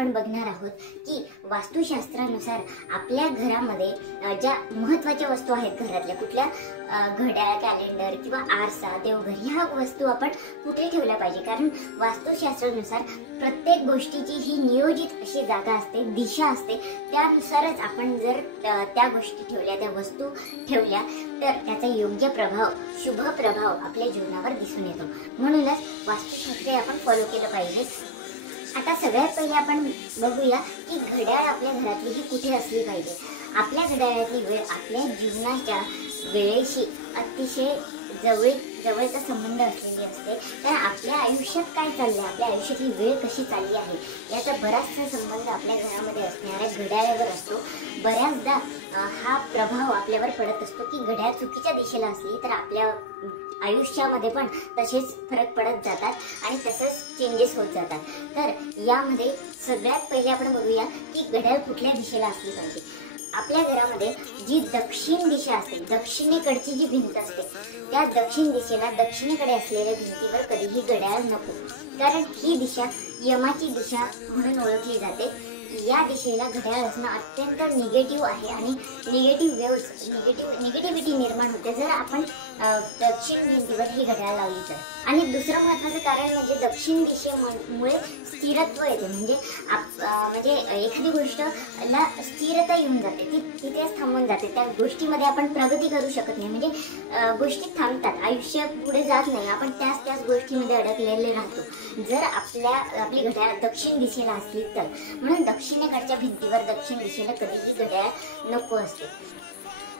आपण बघणार आहोत की वास्तुशास्त्रानुसार आपल्या घरामध्ये ज्या महत्त्वाच्या वस्तू आहेत घरातल्या, कुठल्या घड्याळ, कॅलेंडर किंवा आरसा, देवघर ह्या वस्तू आपण कुठे ठेवल्या पाहिजे. कारण वास्तुशास्त्रानुसार प्रत्येक गोष्टीची ही नियोजित अशी जागा असते, दिशा असते. त्यानुसारच आपण जर त्या गोष्टी ठेवल्या, त्या वस्तू ठेवल्या तर त्याचा योग्य प्रभाव, शुभ प्रभाव आपल्या जीवनावर दिसून येतो. म्हणूनच वास्तुशास्त्र आपण फॉलो केलं पाहिजे. आता सगळ्यात पहिले आपण बघूया की घड्याळ आपल्या घरातली ही कुठे असली पाहिजे. आपल्या घड्याळातली वेळ आपल्या जीवनाच्या वेळेशी अतिशय जवळचा संबंध असलेली असते. तर आपल्या आयुष्यात काय चाललंय, आपल्या आयुष्यातली वेळ कशी चालली आहे याचा बराचसा संबंध आपल्या घरामध्ये असणाऱ्या घड्याळावर असतो. बऱ्याचदा हा प्रभाव आपल्यावर पडत असतो की घड्याळ चुकीच्या दिशेला असली तर आपल्या आयुष्यामध्ये पण तसेच फरक पडत जातात आणि तसंच चेंजेस होत जातात. तर यामध्ये सगळ्यात पहिले आपण बघूया की घड्याळ कुठल्या दिशेला असली पाहिजे. आपल्या घरामध्ये जी दक्षिण दिशा असते, दक्षिणेकडची जी भिंत असते, त्या दक्षिण दिशेला, दक्षिणेकडे असलेल्या भिंतीवर कधीही घड्याळ नको. कारण ही दिशा यमाची दिशा म्हणून ओळखली जाते. या दिशेला घड्याळ असणं अत्यंत निगेटिव्ह आहे आणि निगेटिव्हिटी निर्माण होते जर आपण दक्षिण भिंतीवर ही घड्याळ लावली तर. आणि दुसरं महत्त्वाचं कारण म्हणजे दक्षिण दिशेमुळे स्थिरत्व येते. म्हणजे एखादी गोष्टला स्थिरता येऊन जाते, ती तिथेच थांबून जाते. त्या गोष्टीमध्ये आपण प्रगती करू शकत नाही. म्हणजे गोष्टी थांबतात, आयुष्य पुढे जात नाही. आपण त्याच गोष्टीमध्ये अडकलेले राहतो जर आपली घड्याळ दक्षिण दिशेला असली तर. म्हणून दक्षिणेकडच्या भिंतीवर, दक्षिण दिशेला कधीही घड्याळ नको असते.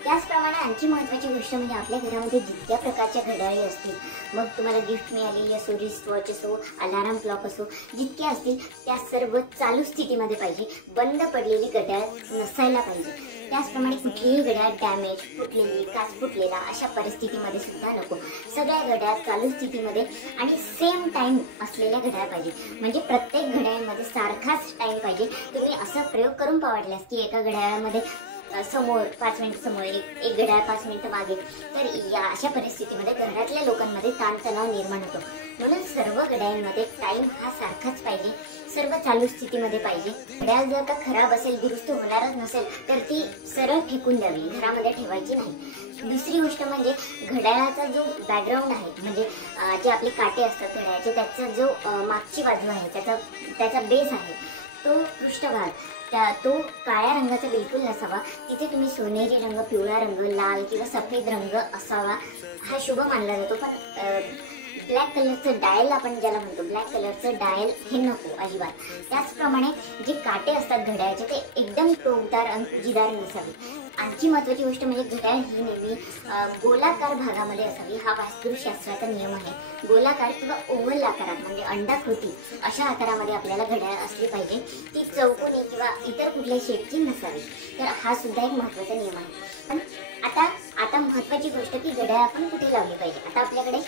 त्याचप्रमाणे आणखी महत्त्वाची गोष्ट म्हणजे आपल्या घरामध्ये जितक्या प्रकारच्या घड्याळी असतील, मग तुम्हाला गिफ्ट मिळालेली असो, रिस्टवॉच असो, अलार्म क्लॉक असो, जितक्या असतील त्या सर्व चालू स्थितीमध्ये पाहिजे. बंद पडलेली घड्याळ नसायला पाहिजे. त्याचप्रमाणे कुठलीही घड्याळ डॅमेज, फुटलेली, काच फुटलेला अशा परिस्थितीमध्ये सुद्धा नको. सगळ्या घड्याळ चालू स्थितीमध्ये आणि सेम टाइम असलेल्या घड्याळ पाहिजे. म्हणजे प्रत्येक घड्याळमध्ये सारखाच टाइम पाहिजे. तुम्ही असं प्रयोग करून पाहिल्यास की एका घड्याळामध्ये समोर 5 मिनिट समोर, एक घड्याळ 5 मिनिटं मागे, तर या अशा परिस्थितीमध्ये घरातल्या लोकांमध्ये ताणतणाव निर्माण होतो. म्हणून सर्व घड्याळांमध्ये टाइम हा सारखाच पाहिजे, सर्व चालू स्थितीमध्ये पाहिजे. घड्याळ जर का खराब असेल, दुरुस्त होणारच नसेल तर ती सरळ फेकून द्यावी, घरामध्ये ठेवायची नाही. दुसरी गोष्ट म्हणजे घड्याळाचा जो बॅकग्राऊंड आहे, म्हणजे जे आपले काटे असतात घड्याळाचे, त्याचा जो मागची बाजू आहे, त्याचा बेस आहे, तो पृष्ठभाग तो काळ्या रंगाचा बिलकुल नसावा. तिथे तुम्ही सोनेरी रंग, पिवळा रंग, लाल किंवा सफेद रंग असावा, हा शुभ मानला जातो. पण ब्लॅक कलरचं डायल आपण ज्याला म्हणतो, ब्लॅक कलरचं डायल हे नको अजिबात. त्याचप्रमाणे जे काटे असतात घड्याळाचे ते एकदम टोकदार आणि जिदार नसावे. आणखी महत्त्वाची गोष्ट म्हणजे घड्याळ ही नेहमी गोलाकार भागामध्ये असावी. हा वास्तुशास्त्राचा नियम आहे. गोलाकार किंवा ओव्हल आकारात, म्हणजे अंडाकृती अशा आकारामध्ये आपल्याला घड्याळ असली पाहिजे. ती चौकोनी किंवा इतर कुठल्या शेपची नसावी. तर हा सुद्धा एक महत्त्वाचा नियम आहे. पण आता महत्त्वाची गोष्ट की घड्याळ आपण कुठे लावली पाहिजे. आता आपल्याकडे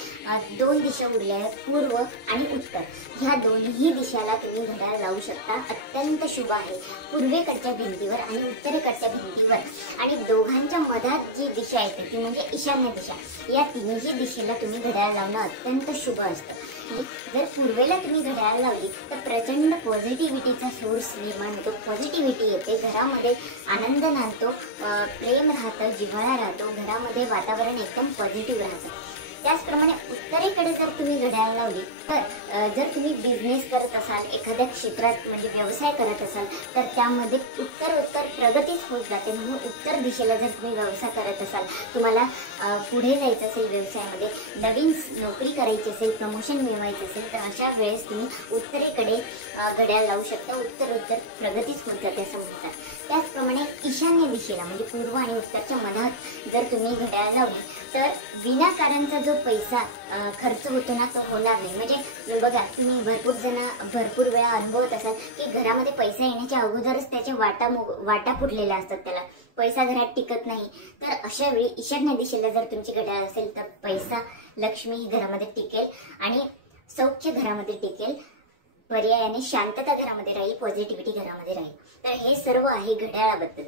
2 दिशा उरल्या आहेत, पूर्व आणि उत्तर. ह्या दोन्ही दिशाला तुम्ही घड्याळ लावू शकता. अत्यंत शुभ आहे. पूर्वेकडच्या भिंतीवर आणि उत्तरेकडच्या भिंतीवर, आणि दोघांच्या मधात जी दिशा येते ती म्हणजे ईशान्य दिशा. या तिन्ही दिशेला तुम्ही घड्याळ लावणं अत्यंत शुभ असतं. जर पूर्वेला तुम्ही घड्याळ लावली तर प्रचंड पॉझिटिव्हिटीचा सोर्स निर्माण होतो. पॉझिटिव्हिटी येते, घरामध्ये आनंद नांदतो, प्रेम राहतं, जिव्हाळा राहतो, घरामध्ये वातावरण एकदम पॉझिटिव्ह राहतं. त्याचप्रमाणे उत्तरेकडे जर तुम्ही घड्याळ लावली तर जर तुम्ही बिझनेस करत असाल, एखाद्या क्षेत्रात म्हणजे व्यवसाय करत असाल तर त्यामध्ये उत्तर प्रगतीच होत जाते. म्हणून उत्तर दिशेला जर तुम्ही व्यवसाय करत असाल, तुम्हाला पुढे जायचं असेल व्यवसायामध्ये, नवीन नोकरी करायची असेल, प्रमोशन मिळवायचं असेल, तर अशा वेळेस तुम्ही उत्तरेकडे घड्याळ लावू शकता. उत्तर प्रगतीच होत जाते असं म्हणतात. त्याचप्रमाणे ईशान्य दिशेला म्हणजे पूर्व आणि उत्तरच्या मधात जर तुम्ही घड्याळ लावली तर विनाकारणचा जो पैसा खर्च होतो ना तो होणार नाही. म्हणजे बघा, तुम्ही भरपूर वेळा अनुभवत असाल की घरामध्ये पैसा येण्याच्या अगोदरच त्याच्या वाटा फुटलेल्या असतात, त्याला पैसा घरात टिकत नाही. तर अशा वेळी ईशान्य दिशेला जर तुमची घड्याळ असेल तर पैसा, लक्ष्मी ही घरामध्ये टिकेल आणि सौख्य घरामध्ये टिकेल. पर्यायाने शांतता घरामध्ये राहील, पॉझिटिव्हिटी घरामध्ये राहील. तर हे सर्व आहे घड्याळाबद्दल.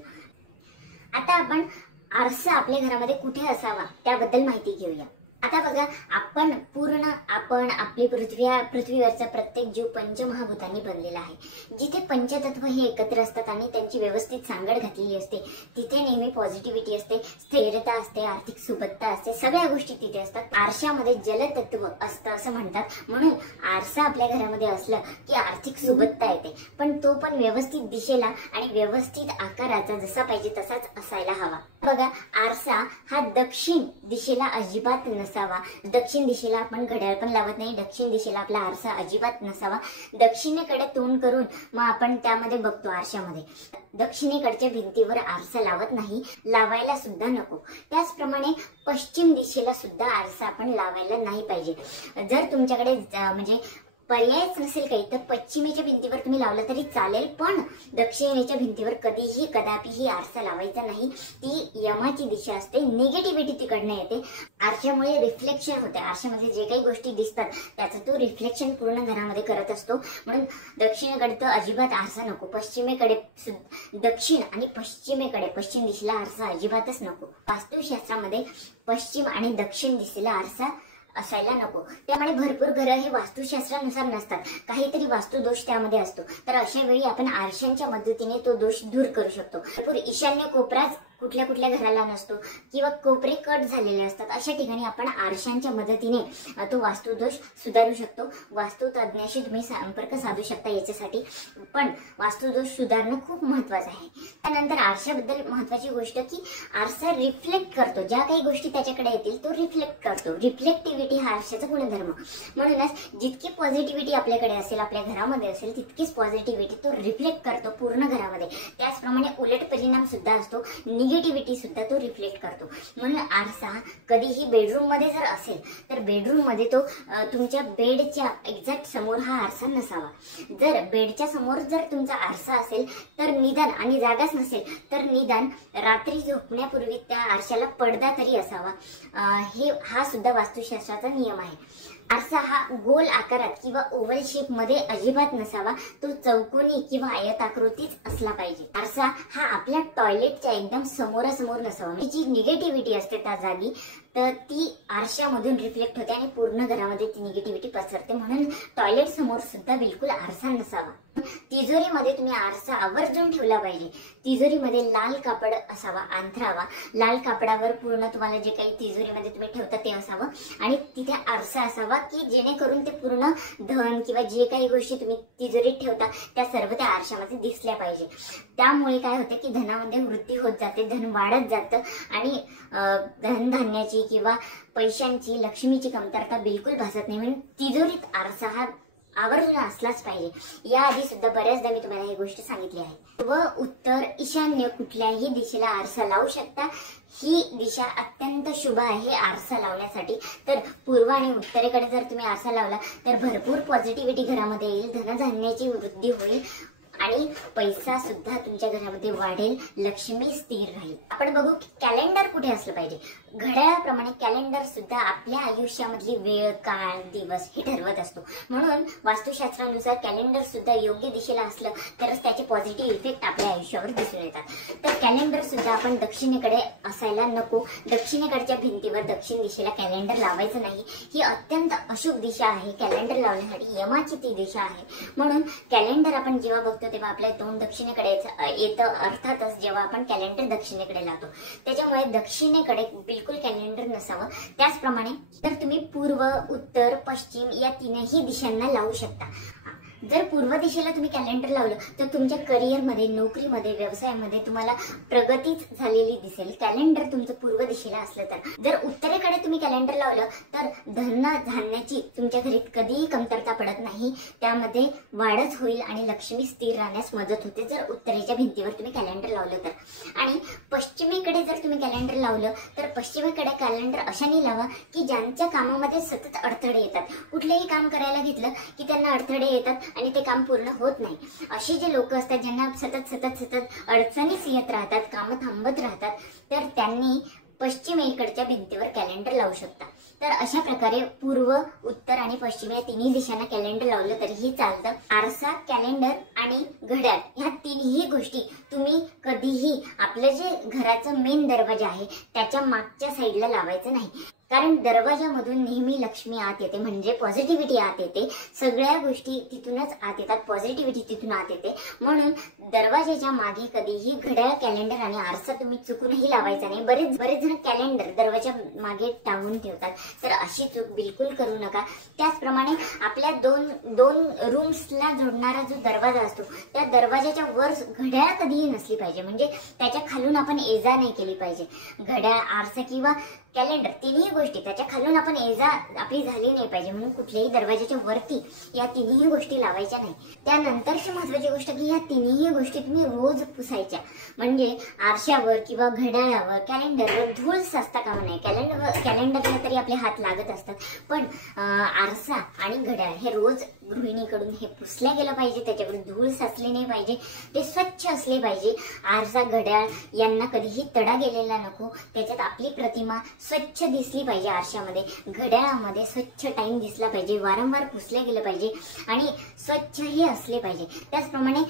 आता आपण आरसा आपल्या घरामध्ये कुठे असावा त्याबद्दल माहिती घेऊया. आता बघा, आपण आपली पृथ्वीवरचा प्रत्येक जीव पंचमहाभूतांनी बनलेला आहे. जिथे पंचतत्व हे एकत्र असतात आणि त्यांची व्यवस्थित सांगड घातलेली असते, तिथे नेहमी पॉझिटिव्हिटी असते, स्थिरता असते, आर्थिक सुबत्ता असते, सगळ्या गोष्टी तिथे असतात. आरशामध्ये जलतत्व असतं असं म्हणतात. म्हणून आरसा आपल्या घरामध्ये असलं की आर्थिक सुबत्ता येते, पण तो पण व्यवस्थित दिशेला आणि व्यवस्थित आकाराचा जसा पाहिजे तसाच असायला हवा. बघा, आरसा हा दक्षिण दिशेला अजिबात नसावा. दक्षिण दिशेला आपण घड्याळ पण लावत नाही, दक्षिण दिशेला आपला आरसा अजिबात नसावा. दक्षिणेकडे तोंड करून मग आपण त्यामध्ये बघतो. आरशामध्ये दक्षिणेकडच्या भिंतीवर आरसा लावत नाही, लावायला सुद्धा नको. त्याचप्रमाणे पश्चिम दिशेला सुद्धा आरसा आपण लावायला नाही पाहिजे. जर तुमच्याकडे म्हणजे पर्यायच नसेल काही तर पश्चिमेच्या भिंतीवर तुम्ही लावलं तरी चालेल, पण दक्षिणेच्या भिंतीवर कधीही कदापिही आरसा लावायचा नाही. ती यमाची दिशा असते, निगेटिव्हिटी तिकडनं येते. आरशामुळे रिफ्लेक्शन होते. आरशामध्ये जे काही गोष्टी दिसतात त्याचं तो रिफ्लेक्शन पूर्ण घरामध्ये करत असतो. म्हणून दक्षिणेकडे तर अजिबात आरसा नको. पश्चिमेकडे, दक्षिण आणि पश्चिमेकडे, पश्चिम दिशेला आरसा अजिबातच नको. वास्तुशास्त्रामध्ये पश्चिम आणि दक्षिण दिशेला आरसा असायला नको. त्यामुळे भरपूर घरं हे वास्तुशास्त्रानुसार नसतात, काहीतरी वास्तुदोष त्यामध्ये असतो. तर अशा वेळी आपण आरशांच्या मदतीने तो दोष दूर करू शकतो. भरपूर ईशान्य कोपराच कुठल्या कुठल्या घराला नसतो किंवा कोपरे कट झालेले असतात. अशा ठिकाणी आपण आरशांच्या मदतीने तो वास्तुदोष सुधारू शकतो. वास्तुतज्ञाशी तुम्ही संपर्क साधू शकता याच्यासाठी. पण वास्तुदोष सुधारणं खूप महत्वाचं आहे. त्यानंतर आरशाबद्दल महत्वाची गोष्ट की आरसा रिफ्लेक्ट करतो. ज्या काही गोष्टी त्याच्याकडे येतील तो रिफ्लेक्ट करतो. रिफ्लेक्टिव्हिटी हा आरशाचा गुणधर्म. म्हणूनच जितकी पॉझिटिव्हिटी आपल्याकडे असेल, आपल्या घरामध्ये असेल, तितकीच पॉझिटिव्हिटी तो रिफ्लेक्ट करतो पूर्ण घरामध्ये. त्याचप्रमाणे उलट परिणाम सुद्धा असतो, निगेटिव्हिटी सुद्धा तो रिफ्लेक्ट करतो. म्हणून आरसा कधीही बेडरूम मध्ये जर असेल तर बेडरूम मध्ये तो तुमच्या बेडच्या एक्झॅक्ट समोर हा आरसा नसावा. जर बेडच्या समोर जर तुमचा आरसा असेल तर निदान, आणि जागाच नसेल तर निदान रात्री झोपण्यापूर्वी त्या आरशाला पडदा तरी असावा. हा सुद्धा वास्तुशास्त्राचा नियम आहे. आरसा हा गोल आकारात किंवा ओव्हल शेप मध्ये अजिबात नसावा. तो चौकोनी किंवा आयताकृतीच असला पाहिजे. आरसा हा आपल्या टॉयलेटच्या एकदम समोरासमोर नसावा. म्हणजे जी निगेटिव्हिटी असते त्या जागी तर ती आरशामधून रिफ्लेक्ट होते आणि पूर्ण घरामध्ये ती निगेटिव्हिटी पसरते. म्हणून टॉयलेट समोर सुद्धा बिलकुल आरसा नसावा. तिजोरीमध्ये तुम्ही आरसा आवर्जून ठेवला पाहिजे. तिजोरीमध्ये लाल कापड असावा, अंथरावा. लाल कापडावर पूर्ण तुम्हाला जे काही तिजोरीमध्ये तुम्ही ठेवता ते असावं आणि तिथे आरसा असावा की जेणेकरून ते पूर्ण धन किंवा जे काही गोष्टी तुम्ही तिजोरीत ठेवता त्या सर्व त्या आरशामध्ये दिसल्या पाहिजे. त्यामुळे काय होते की धनामध्ये वृद्धी होत जाते, धन वाढत जातं आणि धनधान्याची किंवा पैशांची, लक्ष्मीची कमतरता बिलकुल भासत नाही. म्हणून तिजोरीत आरसा हा आवर्जून असलाच पाहिजे. याआधी सुद्धा बऱ्याचदा मी तुम्हाला ही गोष्ट सांगितली आहे. व उत्तर, ईशान्य कुठल्याही दिशेला आरसा लावू शकता. ही दिशा अत्यंत शुभ आहे आरसा लावण्यासाठी. तर पूर्व आणि उत्तरेकडे जर तुम्ही आरसा लावला तर भरपूर पॉझिटिव्हिटी घरामध्ये येईल, धनधान्याची वृद्धी होईल आणि पैसा सुद्धा तुमच्या घरामध्ये वाढेल, लक्ष्मी स्थिर राहील. आपण बघू की कॅलेंडर कुठे असलं पाहिजे. घड्याळाप्रमाणे कॅलेंडर सुद्धा आपल्या आयुष्यामधली वेळ, काळ, दिवस हे ठरवत असतो. म्हणून वास्तुशास्त्रानुसार कॅलेंडर सुद्धा योग्य दिशेला असलं तरच त्याचे पॉझिटिव्ह इफेक्ट आपल्या आयुष्यावर दिसून येतात. तर कॅलेंडर सुद्धा आपण दक्षिणेकडे असायला नको. दक्षिणेकडच्या भिंतीवर दक्षिण दिशेला कॅलेंडर लावायचं नाही. ही अत्यंत अशुभ दिशा आहे. कॅलेंडर लावण्यासाठी यमाची ती दिशा आहे. म्हणून कॅलेंडर आपण जेव्हा बघतो तेव्हा आपल्या तोंड दक्षिणेकडे येतं. अर्थातच जेव्हा आपण कॅलेंडर दक्षिणेकडे लावतो त्याच्यामुळे दक्षिणेकडे बिलकुल कॅलेंडर नसावं. त्याचप्रमाणे तर तुम्ही पूर्व, उत्तर, पश्चिम या तीनही दिशांना लावू शकता. जर पूर्व दिशेला तुम्ही कॅलेंडर लावलं तर तुमच्या करिअरमध्ये, नोकरीमध्ये, व्यवसायामध्ये तुम्हाला प्रगतीच झालेली दिसेल. कॅलेंडर तुमचं पूर्व दिशेला असलं तर. जर उत्तरेकडे तुम्ही कॅलेंडर लावलं तर धनधान्याची तुमच्या घरी कधीही कमतरता पडत नाही, त्यामध्ये वाढच होईल आणि लक्ष्मी स्थिर राहण्यास मदत होते जर उत्तरेच्या भिंतीवर तुम्ही कॅलेंडर लावलं तर. आणि पश्चिमेकडे जर तुम्ही कॅलेंडर लावलं तर पश्चिमेकडे कॅलेंडर अशाने लावा की ज्यांच्या कामामध्ये सतत अडथळे येतात. कुठलेही काम करायला घेतलं की त्यांना अडथळे येतात आणि ते काम पूर्ण होत नाही. असे जे लोक असतात ज्यांना सतत अडचणीच येत राहतात, कामं थांबत राहतात, तर त्यांनी पश्चिमेकडच्या भिंतीवर कॅलेंडर लावू शकता. तर अशा प्रकारे पूर्व, उत्तर आणि पश्चिम या तिन्ही दिशांना कॅलेंडर लावलं तरीही चालतं. आरसा, कॅलेंडर आणि घड्याळ ह्या तिन्ही गोष्टी तुम्ही कधीही आपलं जे घराचं मेन दरवाजा आहे त्याच्या मागच्या साईडला लावायचं नाही. कारण दरवाजामधून नेहमी लक्ष्मी आत येते, म्हणजे पॉझिटिव्हिटी आत येते, सगळ्या गोष्टी तिथूनच आत येतात, पॉझिटिव्हिटी तिथून आत येते. म्हणून दरवाजाच्या मागे कधीही घड्याळ, कॅलेंडर आणि आरसा तुम्ही चुकूनही लावायचा नाही. बरेच जण कॅलेंडर दरवाजा मागे टांगून ठेवतात, तर अशी चूक बिलकुल करू नका. त्याचप्रमाणे आपल्या दोन रूम्सला जोडणारा जो दरवाजा असतो त्या दरवाजाच्या वर घड्याळ कधीही नसली पाहिजे, म्हणजे त्याच्या खालून आपण ये-जा नाही केली पाहिजे. घड्याळ, आरसा किंवा कॅलेंडर तिन्ही गोष्टी त्याच्या खालून आपण ये-जा आपली झाली नाही पाहिजे, म्हणून कुठल्याही दरवाजाच्या वरती या तिन्ही गोष्टी लावायच्या नाही. त्यानंतरची महत्वाची गोष्ट की या तिन्ही गोष्टी तुम्ही रोज पुसायच्या, म्हणजे आरशावर किंवा घड्याळावर, कॅलेंडरवर धूळ साचता कामा नये. कॅलेंडरला तरी आपले हात लागत असतात, पण आरसा आणि घड्याळ हे रोज गृहिणीकडून हे पुसल्या गेलं पाहिजे, त्याच्यावर धूळ साचली नाही पाहिजे, ते स्वच्छ असले पाहिजे. आरसा, घड्याळ यांना कधीही तडा गेलेला नको, त्याच्यात आपली प्रतिमा स्वच्छ दिसली पाहिजे. आरशामध्ये, घड्याळामध्ये स्वच्छ टाइम दिसला पाहिजे, वारंवार पुसले गेलं पाहिजे आणि स्वच्छही असले पाहिजे. त्याचप्रमाणे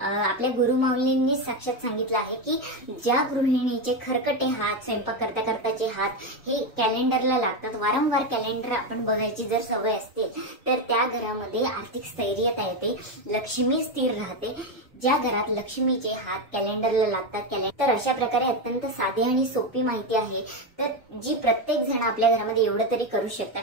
आपल्या गुरुमाऊलींनी साक्षात सांगितलं आहे की ज्या गृहिणीचे खरकटे हात, स्वयंपाक करता करताचे हात हे कॅलेंडरला लागतात, वारंवार कॅलेंडर आपण बघायची जर सवय असते तर त्या घरामध्ये आर्थिक स्थैर्यता येते, लक्ष्मी स्थिर राहते. ज्या घरात लक्ष्मीचे हात कॅलेंडरला लागतात तर अशा प्रकारे अत्यंत साधी आणि सोपी माहिती आहे, तर जी प्रत्येक जण आपल्या घरामध्ये एवढं तरी करू शकतात.